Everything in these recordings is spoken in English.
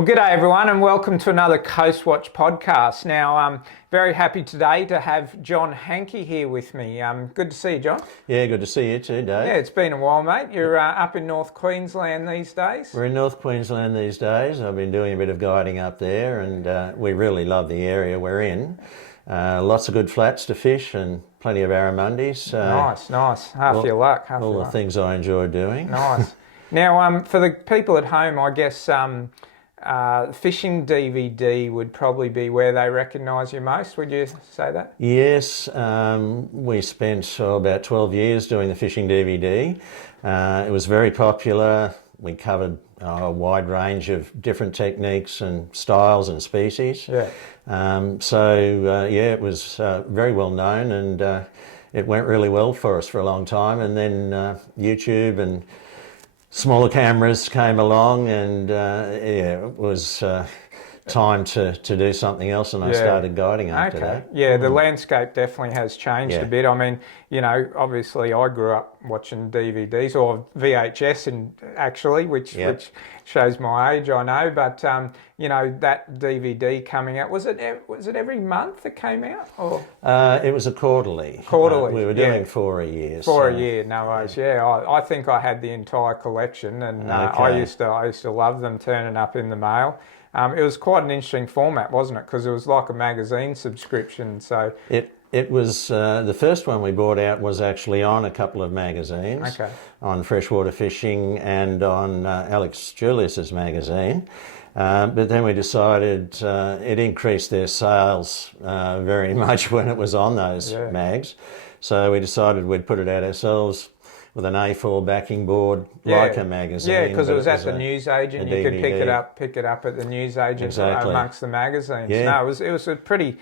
Well, g'day everyone and welcome to another Coast Watch podcast. Now, I'm very happy today to have John Haenke here with me. Good to see you, John. Yeah, good to see you too, Dave. Yeah, it's been a while, mate. You're up in North Queensland these days? We're in North Queensland these days. I've been doing a bit of guiding up there and we really love the area we're in. Lots of good flats to fish and plenty of barramundis. Nice. Half your luck. All the things I enjoy doing. Nice. Now, for the people at home, I guess fishing DVD would probably be where they recognise you most. Would you say that? Yes, we spent about 12 years doing the fishing DVD. It was very popular. We covered a wide range of different techniques and styles and species. Yeah. It was very well known and it went really well for us for a long time. And then YouTube and smaller cameras came along and it was time to do something else, and I started guiding after that. Yeah, the landscape definitely has changed a bit. I mean, you know, obviously I grew up watching DVDs or VHS actually, which shows my age, I know, but you know, that DVD coming out, was it every month it came out? Or it was a quarterly. We were doing 4 a year. A year, no worries. Yeah, I think I had the entire collection, and I used to love them turning up in the mail. It was quite an interesting format, wasn't it? Because it was like a magazine subscription. So it was the first one we brought out was actually on a couple of magazines, on freshwater fishing and on Alex Julius's magazine. But then we decided it increased their sales very much when it was on those mags. So we decided we'd put it out ourselves with an A4 backing board, like a magazine. Yeah, because it was at the newsagent. You could pick it up at the newsagent amongst the magazines. Yeah. No, it was a pretty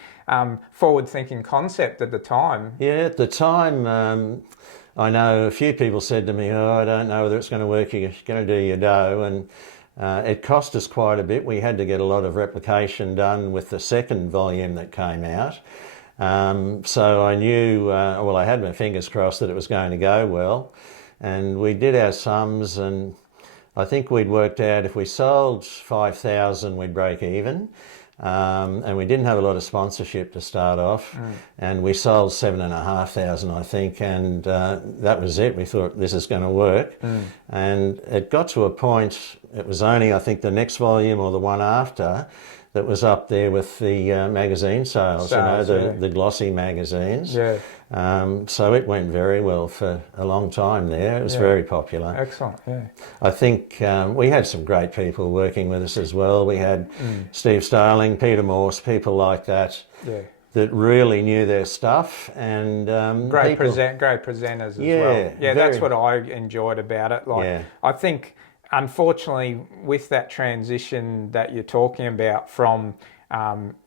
forward-thinking concept at the time. Yeah, at the time, I know a few people said to me, "Oh, I don't know whether it's going to work. You're going to do your dough," and it cost us quite a bit. We had to get a lot of replication done with the second volume that came out. So I knew, I had my fingers crossed that it was going to go well, and we did our sums, and I think we'd worked out if we sold 5,000 we'd break even, and we didn't have a lot of sponsorship to start off, and we sold 7,500 I think, and that was it. We thought this is going to work, and it got to a point, it was only I think the next volume or the one after that was up there with the magazine sales, the glossy magazines. Yeah. So it went very well for a long time there. It was very popular. Excellent, yeah. I think we had some great people working with us as well. We had Steve Starling, Peter Morse, people like that. Yeah. That really knew their stuff, and great presenters as well. Yeah, that's what I enjoyed about it. I think, unfortunately, with that transition that you're talking about from,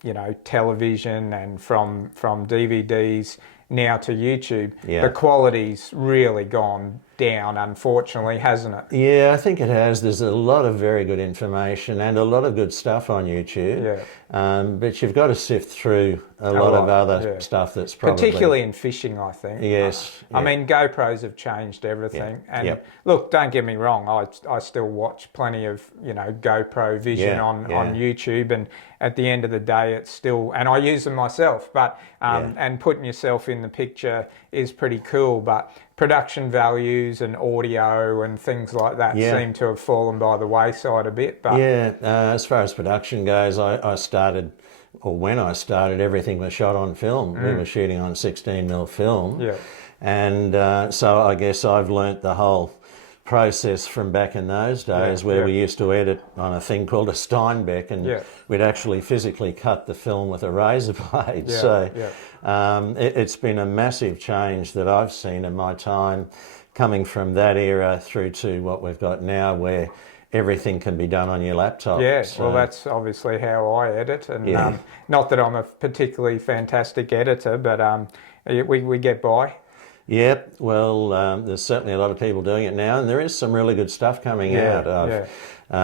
you know, television and from DVDs now to YouTube, the quality's really gone down, unfortunately, hasn't it? Yeah, I think it has. There's a lot of very good information and a lot of good stuff on YouTube. But you've got to sift through a lot of other stuff that's probably... Particularly in fishing, I think. Yes. I mean, GoPros have changed everything. And look, don't get me wrong, I still watch plenty of, you know, GoPro vision on YouTube, and at the end of the day, it's still... And I use them myself, but... And putting yourself in the picture is pretty cool, but production values and audio and things like that seem to have fallen by the wayside a bit. But as far as production goes, when I started, everything was shot on film. We were shooting on 16mm film. And so I guess I've learnt the whole process from back in those days where we used to edit on a thing called a Steinbeck, and we'd actually physically cut the film with a razor blade. It's been a massive change that I've seen in my time, coming from that era through to what we've got now, where everything can be done on your laptop. Well, that's obviously how I edit, and not that I'm a particularly fantastic editor, but we get by. Yep, well, there's certainly a lot of people doing it now, and there is some really good stuff coming out.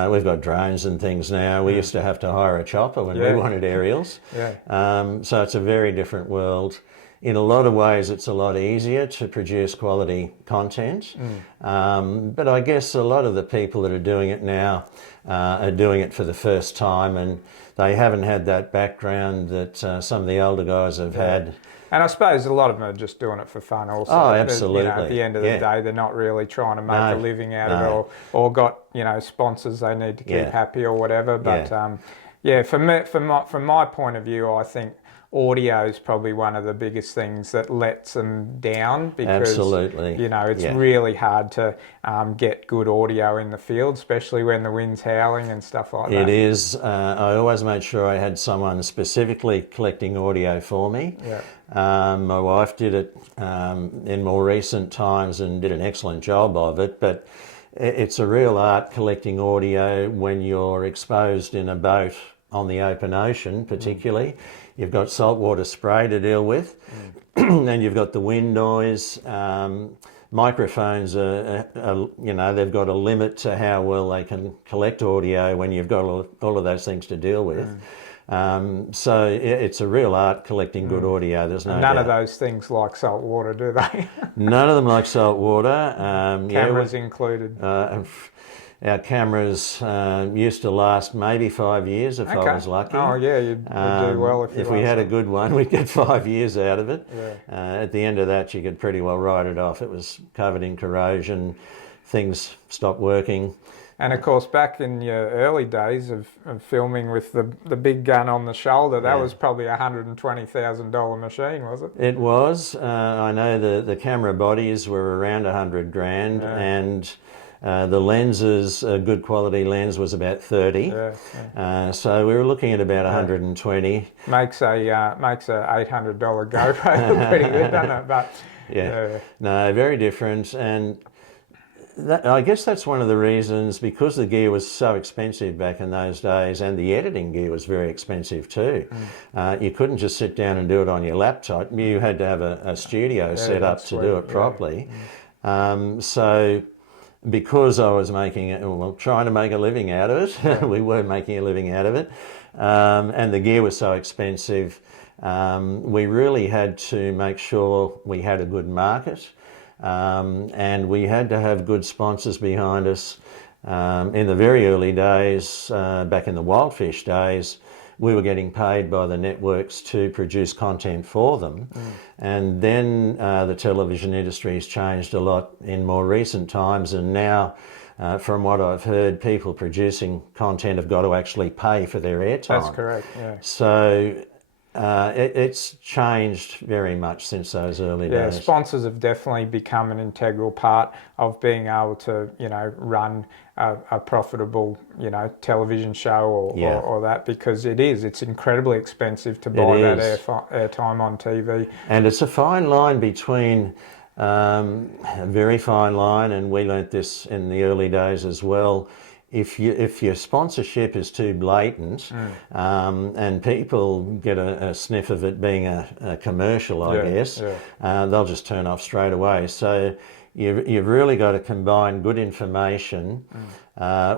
We've got drones and things now. We used to have to hire a chopper when we wanted aerials. So it's a very different world in a lot of ways it's a lot easier to produce quality content. But I guess a lot of the people that are doing it now are doing it for the first time, and they haven't had that background that some of the older guys have had. And I suppose a lot of them are just doing it for fun also. Oh, absolutely. You know, at the end of the day, they're not really trying to make a living out of it, or got, you know, sponsors they need to keep happy or whatever. But from my point of view, I think audio is probably one of the biggest things that lets them down, because you know, it's really hard to get good audio in the field, especially when the wind's howling and stuff like that. It is. I always made sure I had someone specifically collecting audio for me. My wife did it in more recent times and did an excellent job of it, but it's a real art collecting audio when you're exposed in a boat on the open ocean, particularly. You've got saltwater spray to deal with, and you've got the wind noise. Microphones are, you know, they've got a limit to how well they can collect audio when you've got all of those things to deal with. So it's a real art collecting good audio. There's no doubt. None of those things like salt water, do they? None of them like salt water. Cameras included. Our cameras used to last maybe 5 years if I was lucky. Oh yeah, you'd do well if we had a good one. We'd get 5 years out of it. At the end of that, you could pretty well write it off. It was covered in corrosion. Things stopped working. And of course, back in your early days of filming with the big gun on the shoulder, that was probably a $120,000 machine, was it? It was. I know the camera bodies were around $100,000, and the lenses, a good quality lens, was about 30. So we were looking at about 120. Makes a $800 GoPro pretty good, doesn't it? But no, very different. And I guess that's one of the reasons, because the gear was so expensive back in those days, and the editing gear was very expensive too. You couldn't just sit down and do it on your laptop. You had to have a studio set up to do it properly. So because I was trying to make a living out of it, we were making a living out of it, and the gear was so expensive, we really had to make sure we had a good market. And we had to have good sponsors behind us. In the very early days, back in the Wildfish days, we were getting paid by the networks to produce content for them. And then the television industry has changed a lot in more recent times, and now, from what I've heard, people producing content have got to actually pay for their airtime. That's correct, So it's changed very much since those early days. Yeah, sponsors have definitely become an integral part of being able to, you know, run a profitable, you know, television show or that, because it's incredibly expensive to buy that airtime on TV. And it's a fine line between, a very fine line, and we learnt this in the early days as well. If your sponsorship is too blatant, and people get a sniff of it being a commercial, I guess, they'll just turn off straight away. So you've really got to combine good information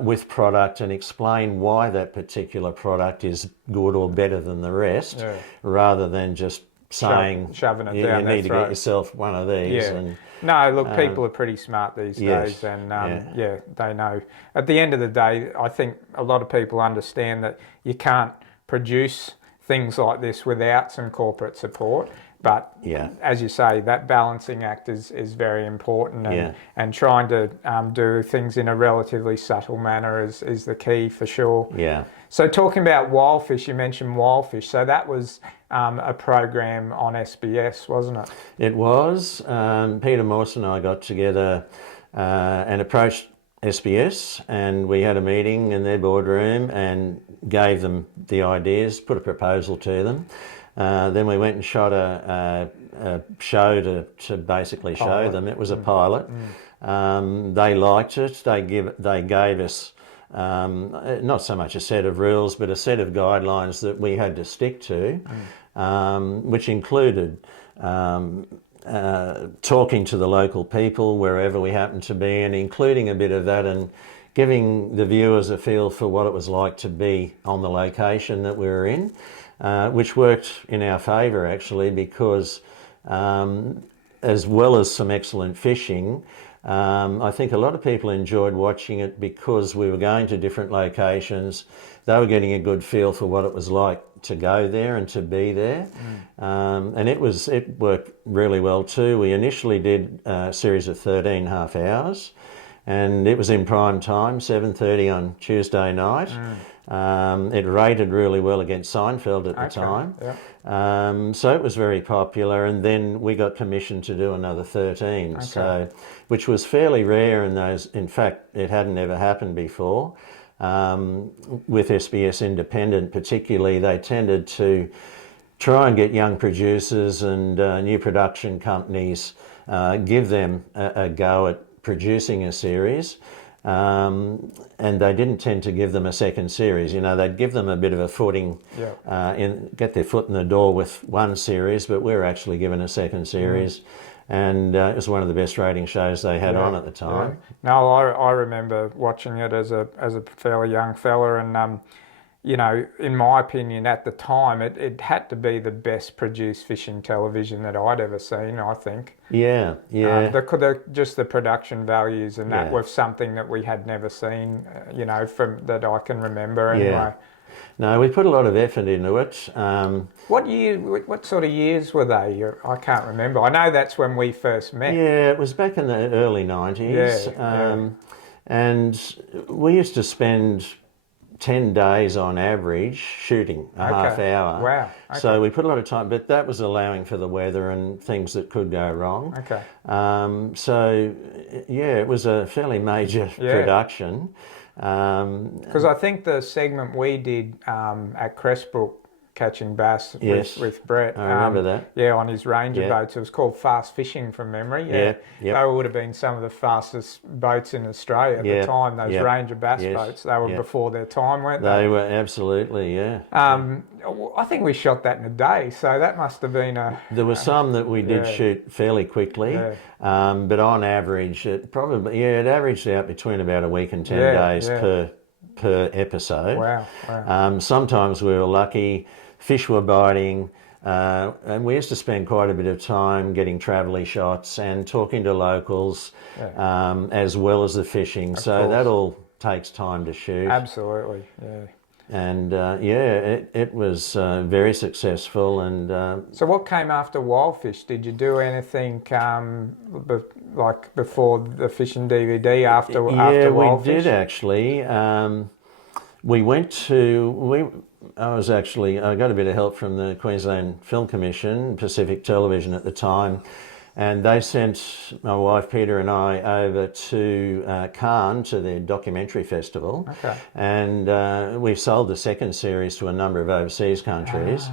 with product and explain why that particular product is good or better than the rest, rather than just saying shoving it you down need their to get yourself one of these. And no, look, people are pretty smart these days, and they know. At the end of the day, I think a lot of people understand that you can't produce things like this without some corporate support. But as you say, that balancing act is very important, and trying to do things in a relatively subtle manner is the key for sure. So talking about Wildfish, you mentioned Wildfish. So that was a program on SBS, wasn't it? It was. Peter Morse and I got together and approached SBS, and we had a meeting in their boardroom and gave them the ideas, put a proposal to them. Then we went and shot a show to basically show them. It was a pilot. They liked it. They gave us not so much a set of rules, but a set of guidelines that we had to stick to, which included talking to the local people wherever we happened to be, and including a bit of that, and giving the viewers a feel for what it was like to be on the location that we were in. Which worked in our favour actually, because as well as some excellent fishing. I think a lot of people enjoyed watching it because we were going to different locations. They were getting a good feel for what it was like to go there and to be there. And it worked really well too. We initially did a series of 13.5 hours, and it was in prime time, 7:30 on Tuesday night. It rated really well against Seinfeld at the time. Yeah. So it was very popular, and then we got commissioned to do another 13, which was fairly rare in those. In fact, it hadn't ever happened before. With SBS Independent particularly, they tended to try and get young producers and new production companies, give them a go at producing a series. And they didn't tend to give them a second series. You know, they'd give them a bit of a footing, get their foot in the door with one series, but we were actually given a second series. And it was one of the best rating shows they had on at the time. No, I remember watching it as a fairly young fella, and you know, in my opinion, at the time, it had to be the best produced fishing television that I'd ever seen, I think. Yeah. Just the production values and that was something that we had never seen, you know, from that I can remember anyway. Yeah. No, we put a lot of effort into it. What sort of years were they? I can't remember. I know that's when we first met. Yeah, it was back in the early 90s. And we used to spend 10 days on average shooting a half hour. Wow. Okay. So we put a lot of time, but that was allowing for the weather and things that could go wrong. Okay. So, yeah, it was a fairly major production. Because I think the segment we did at Crestbrook catching bass with Brett. I remember that. Yeah, on his Ranger boats. It was called Fast Fishing from memory. Yeah. They would have been some of the fastest boats in Australia at the time, those Ranger bass boats. They were before their time, weren't they? They were, absolutely, yeah. I think we shot that in a day, so that must have been There were some that we did shoot fairly quickly, but on average, it averaged out between about a week and 10 days per episode. Wow. Sometimes we were lucky. Fish were biting, and we used to spend quite a bit of time getting travelly shots and talking to locals, as well as the fishing. So that all takes time to shoot. Absolutely, yeah. And it was very successful. And so, what came after Wildfish? Did you do anything like before the fishing DVD? After Wildfish? We did actually. I got a bit of help from the Queensland Film Commission, Pacific Television at the time, and they sent my wife Peter and I over to Cannes to their documentary festival. And we sold the second series to a number of overseas countries.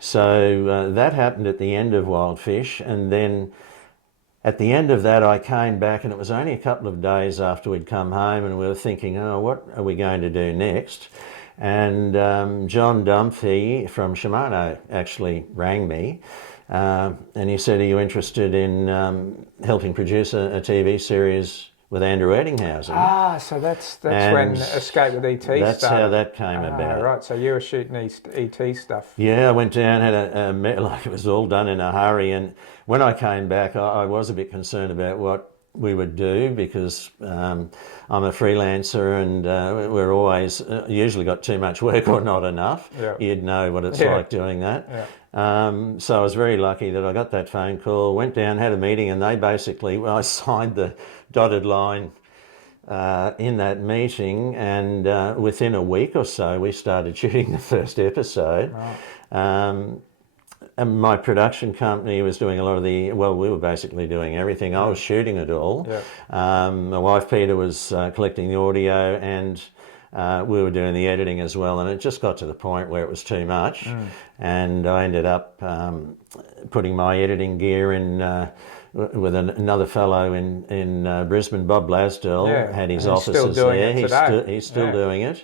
So that happened at the end of Wildfish, and then at the end of that I came back, and it was only a couple of days after we'd come home, and we were thinking, what are we going to do next? And John Dumphy from Shimano actually rang me, and he said, are you interested in helping produce a TV series with Andrew Eddinghausen? So that's when Escape with ET started. That's how that came about. Right, so you were shooting ET stuff. Yeah, I went down, had like it was all done in a hurry, and when I came back I was a bit concerned about what we would do, because I'm a freelancer, and we're always usually got too much work or not enough. You'd know what it's like doing that. So I was very lucky that I got that phone call, went down, had a meeting, and they basically, I signed the dotted line in that meeting, and within a week or so we started shooting the first episode. And my production company was doing a lot of we were basically doing everything. I was shooting it all. My wife Peter was collecting the audio, and we were doing the editing as well. And it just got to the point where it was too much. And I ended up putting my editing gear in with another fellow in Brisbane, Bob Blasdell, had his offices there. He's still doing it.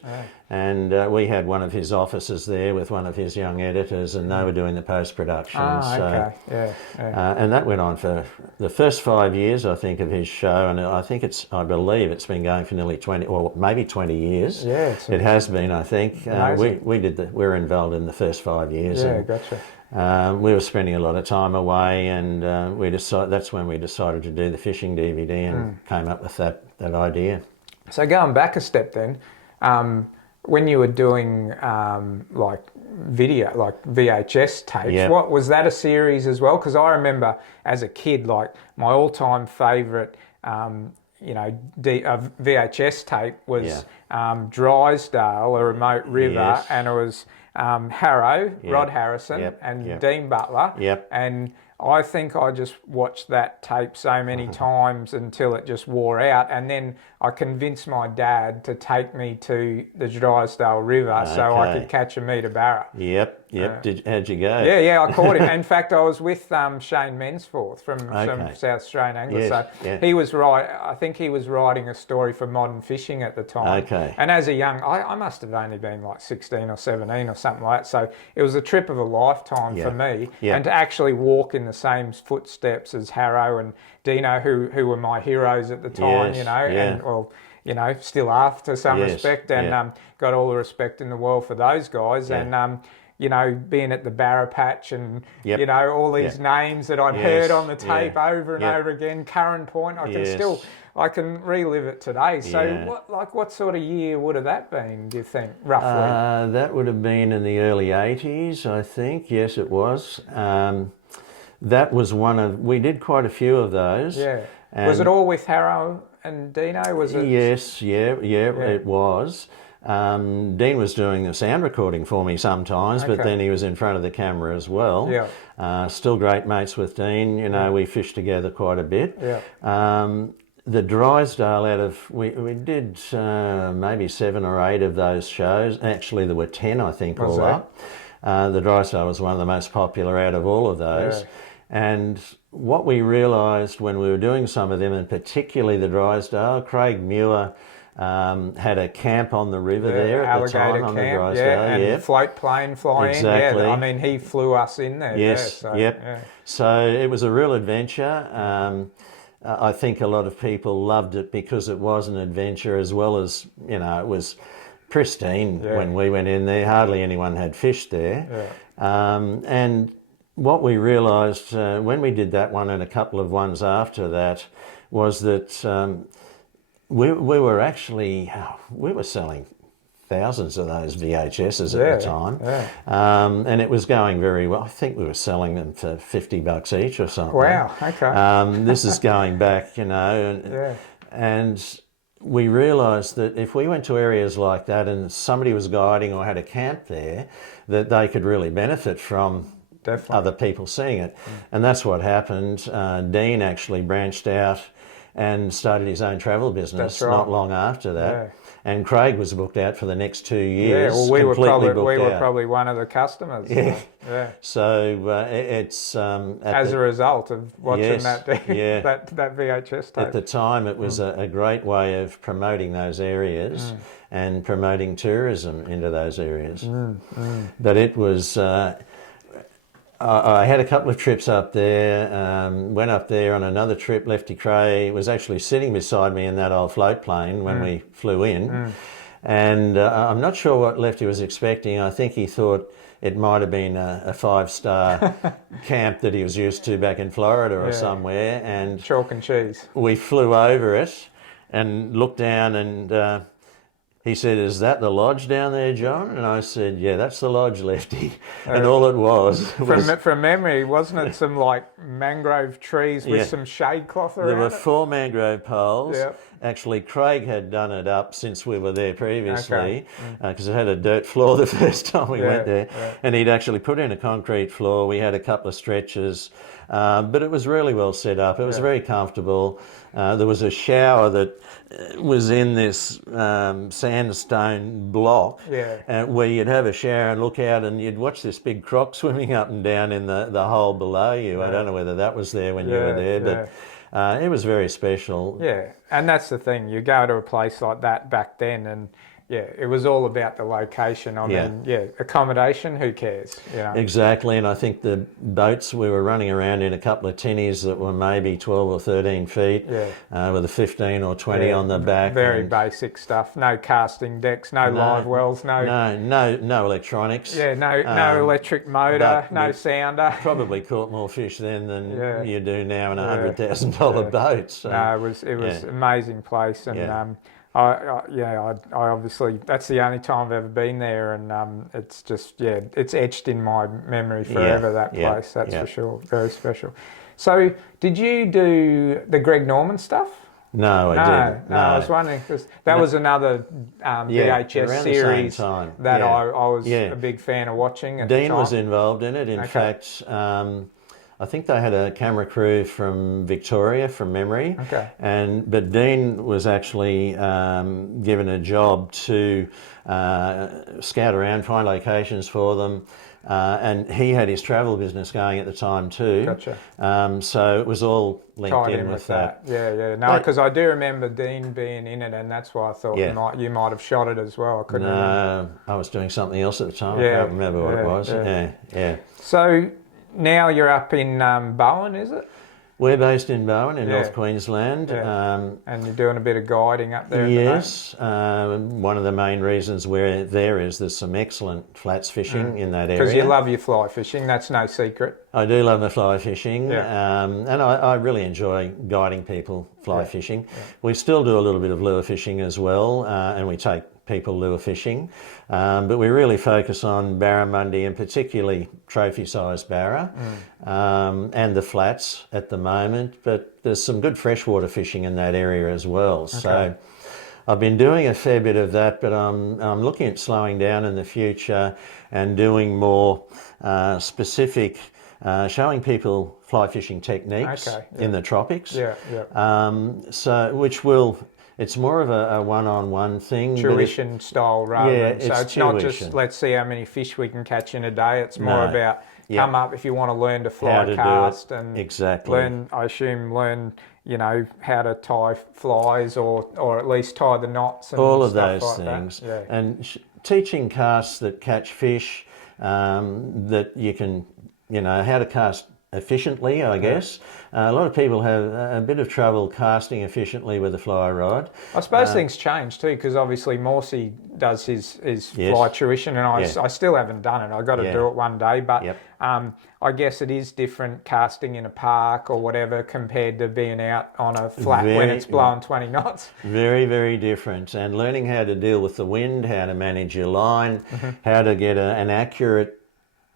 And we had one of his offices there with one of his young editors, and they were doing the post-production. And that went on for the first 5 years, I think, of his show, and I believe it's been going for nearly 20, or maybe 20 years. It has been, I think. We were involved in the first 5 years. Gotcha. we were spending a lot of time away, and that's when we decided to do the fishing DVD and came up with that idea. So going back a step then, when you were doing like video, like VHS tapes, what was that a series as well? Because I remember as a kid, like my all-time favourite, VHS tape was Drysdale, a remote river, and it was Harrow, Rod Harrison, and Dean Butler, and I think I just watched that tape so many times until it just wore out, and then I convinced my dad to take me to the Drysdale River so I could catch a meter-barra. How'd you go? Yeah, I caught him. In fact, I was with Shane Mensforth from South Australian Anglers. So he was I think he was writing a story for Modern Fishing at the time. And as a young, I must have only been like 16 or 17 or something like that. So it was a trip of a lifetime for me, and to actually walk in the same footsteps as Harrow and Dino, who were my heroes at the time, and still are to some respect, and got all the respect in the world for those guys, and being at the Barra Patch and all these names that I'd heard on the tape over and over again. Curran Point, I can relive it today. So what sort of year would have that been, do you think, roughly? That would have been in the early 80s, I think. Yes, it was. That was we did quite a few of those. Yeah. Was it all with Harrow and Dino? Was it? Yes, it was. Dean was doing the sound recording for me sometimes, but then he was in front of the camera as well. Still great mates with Dean. We fished together quite a bit. The Drysdale we did maybe 7 or 8 of those shows. Actually, there were 10, I think, all up. The Drysdale was one of the most popular out of all of those. And what we realised when we were doing some of them, and particularly the Drysdale, Craig Muir had a camp on the river there at the time on the Drysdale. And float plane flying. Exactly. I mean, he flew us in there. So it was a real adventure. I think a lot of people loved it because it was an adventure, as well as, it was pristine when we went in there. Hardly anyone had fished there. And what we realised when we did that one and a couple of ones after that was that we were selling thousands of those VHSs at the time, and it was going very well. I think we were selling them for $50 each or something. Wow, okay. This is going back, and we realised that if we went to areas like that and somebody was guiding or had a camp there, that they could really benefit from other people seeing it. And that's what happened. Dean actually branched out and started his own travel business not long after that. And Craig was booked out for the next 2 years. We were probably one of the customers. So it's as a result of watching that VHS tape. At the time, it was a great way of promoting those areas and promoting tourism into those areas. But it was. I had a couple of trips up there, went up there on another trip. Lefty Cray was actually sitting beside me in that old float plane when we flew in. And I'm not sure what Lefty was expecting. I think he thought it might have been a 5-star camp that he was used to back in Florida or somewhere. And chalk and cheese. We flew over it and looked down, and he said, "Is that the lodge down there, John?" And I said, "Yeah, that's the lodge, Lefty." And all it was... From memory, wasn't it some like mangrove trees with some shade cloth around? There were 4 mangrove poles. Actually, Craig had done it up since we were there previously, because it had a dirt floor the first time we went there. And he'd actually put in a concrete floor. We had a couple of stretchers, but it was really well set up. It was very comfortable. There was a shower that was in this sandstone block where you'd have a shower and look out and you'd watch this big croc swimming up and down in the hole below you. I don't know whether that was there when you were there, but it was very special. Yeah, and that's the thing. You go to a place like that back then and yeah, it was all about the location. I mean, accommodation, who cares? You know? Exactly, and I think the boats, we were running around in a couple of tinnies that were maybe 12 or 13 feet with a 15 or 20 on the back. Very basic stuff. No casting decks, no live wells, no electronics. Yeah, no electric motor, no sounder. Probably caught more fish then than you do now in a $100,000 boat. So. No, it was amazing place, and I obviously, that's the only time I've ever been there, and it's just it's etched in my memory forever. That place, that's for sure, very special. So, did you do the Greg Norman stuff? No, I didn't. No, I was wondering because that was another VHS series that I was a big fan of watching. At Dean the time. was involved in it. In fact, I think they had a camera crew from Victoria, from memory. But Dean was actually given a job to scout around, find locations for them. And he had his travel business going at the time too. So it was all linked in with that. No, because I do remember Dean being in it, and that's why I thought you might have shot it as well. I couldn't remember. I was doing something else at the time. I can't remember what it was. So now you're up in Bowen, is it? We're based in Bowen in North Queensland. And you're doing a bit of guiding up there? Yes. One of the main reasons we're there is there's some excellent flats fishing in that area. Because you love your fly fishing, that's no secret. I do love the fly fishing, and I really enjoy guiding people fly fishing. We still do a little bit of lure fishing as well, and we take people lure fishing, but we really focus on barramundi and particularly trophy-sized barra and the flats at the moment, but there's some good freshwater fishing in that area as well. So I've been doing a fair bit of that, but I'm looking at slowing down in the future and doing more specific, showing people fly fishing techniques in the tropics. So which will... It's more of a one-on-one thing. Tuition style rather than, so it's not just let's see how many fish we can catch in a day. It's more about come up if you want to learn to fly cast and learn, how to tie flies or at least tie the knots and all of stuff those like things. That. And teaching casts that catch fish, that you can, how to cast efficiently, I guess. A lot of people have a bit of trouble casting efficiently with a fly rod. I suppose things change too, because obviously Morsey does his fly tuition, and I still haven't done it. I've got to do it one day, but I guess it is different casting in a park or whatever compared to being out on a flat when it's blowing 20 knots. Very, very different. And learning how to deal with the wind, how to manage your line, how to get an accurate,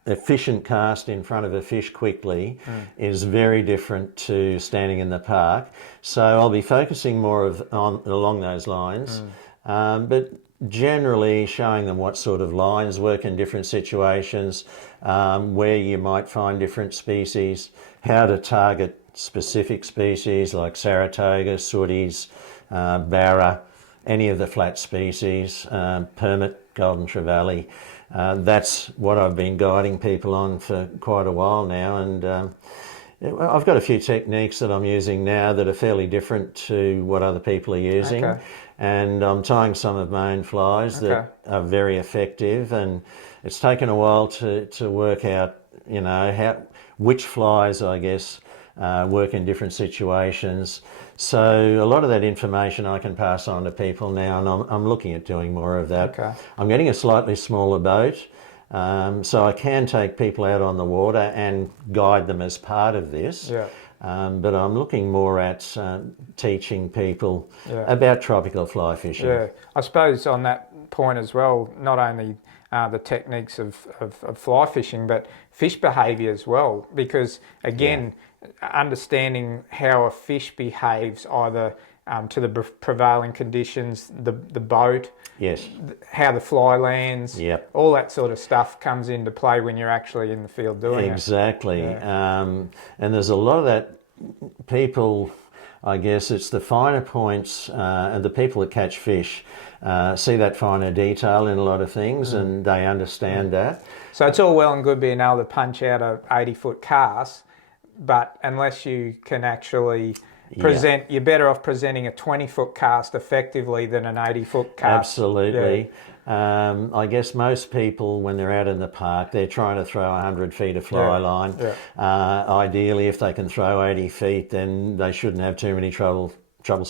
efficient cast in front of a fish quickly is very different to standing in the park. So I'll be focusing more along those lines, but generally showing them what sort of lines work in different situations, where you might find different species, how to target specific species like Saratoga, sooties, barra, any of the flat species, permit, golden trevally. That's what I've been guiding people on for quite a while now, and I've got a few techniques that I'm using now that are fairly different to what other people are using, and I'm tying some of my own flies that are very effective, and it's taken a while to work out, which flies, I guess, work in different situations. So a lot of that information I can pass on to people now, and I'm looking at doing more of that. I'm getting a slightly smaller boat, so I can take people out on the water and guide them as part of this. But I'm looking more at teaching people about tropical fly fishing. I suppose on that point as well, not only the techniques of fly fishing, but fish behaviour as well, because again, understanding how a fish behaves either to the prevailing conditions, the boat, how the fly lands, all that sort of stuff comes into play when you're actually in the field doing it. Exactly. And there's a lot of that people, I guess it's the finer points, and the people that catch fish see that finer detail in a lot of things, and they understand that. So it's all well and good being able to punch out a 80-foot cast, but unless you can actually you're better off presenting a 20-foot cast effectively than an 80-foot cast. Absolutely. I guess most people, when they're out in the park, they're trying to throw 100 feet of fly line. Ideally, if they can throw 80 feet, then they shouldn't have too many troubles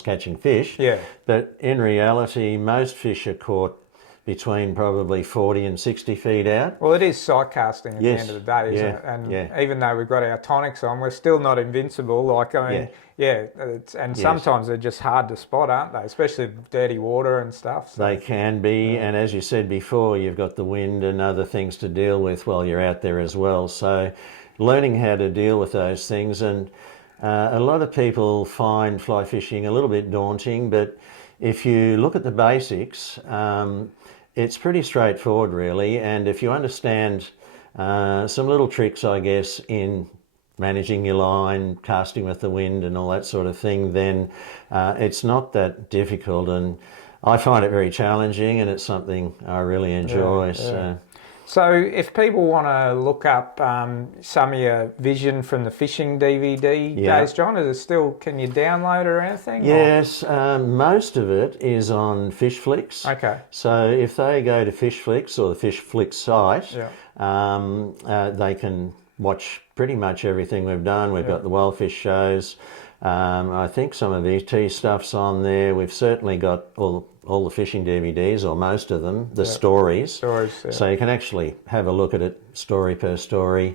catching fish. But in reality, most fish are caught between probably 40 and 60 feet out. Well, it is sight casting at the end of the day, isn't it? And even though we've got our tonics on, we're still not invincible. Like, I mean, sometimes they're just hard to spot, aren't they? Especially dirty water and stuff. So. They can be, and as you said before, you've got the wind and other things to deal with while you're out there as well. So learning how to deal with those things, and a lot of people find fly fishing a little bit daunting, but if you look at the basics, it's pretty straightforward really, and if you understand some little tricks, I guess, in managing your line, casting with the wind and all that sort of thing, then it's not that difficult, and I find it very challenging, and it's something I really enjoy. So if people want to look up some of your vision from the fishing DVD days, John, is it still, can you download it or anything? Yes, most of it is on Fish Flicks. Okay. So if they go to Fish Flicks or the Fish Flicks site, they can watch pretty much everything we've done. We've got the Wildfish shows. I think some of the ET stuff's on there. We've certainly got all the fishing DVDs, or most of them, the stories. So you can actually have a look at it story per story.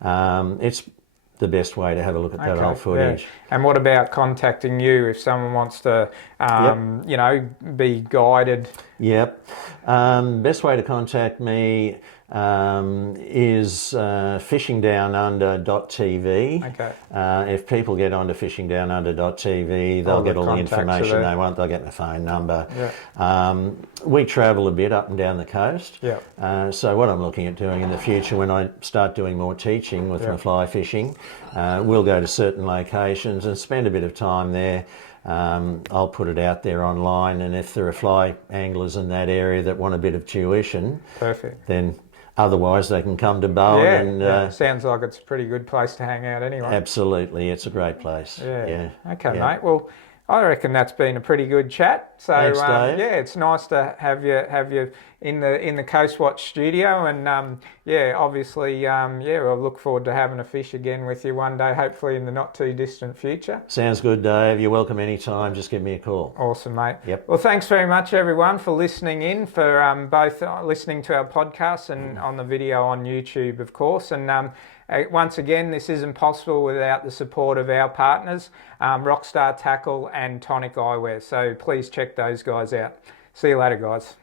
It's the best way to have a look at that old footage. And what about contacting you if someone wants to, you know, be guided? Best way to contact me is fishingdownunder.tv. If people get onto fishingdownunder.tv, they'll get all the information they want. They'll get my phone number. We travel a bit up and down the coast. So what I'm looking at doing in the future, when I start doing more teaching with my fly fishing, we'll go to certain locations and spend a bit of time there. I'll put it out there online, and if there are fly anglers in that area that want a bit of tuition, then otherwise they can come to Bowen. Sounds like it's a pretty good place to hang out anyway. Absolutely, it's a great place. Okay, mate. Well, I reckon that's been a pretty good chat. So thanks, Dave. It's nice to have you in the Coast Watch studio, and obviously we'll look forward to having a fish again with you one day, hopefully in the not too distant future. Sounds good, Dave. You're welcome anytime. Just give me a call. Awesome, mate. Well, thanks very much, everyone, for listening in, for both listening to our podcast and on the video on YouTube, of course. And once again, this isn't possible without the support of our partners, Rockstar Tackle and Tonic Eyewear. So please check those guys out. See you later, guys.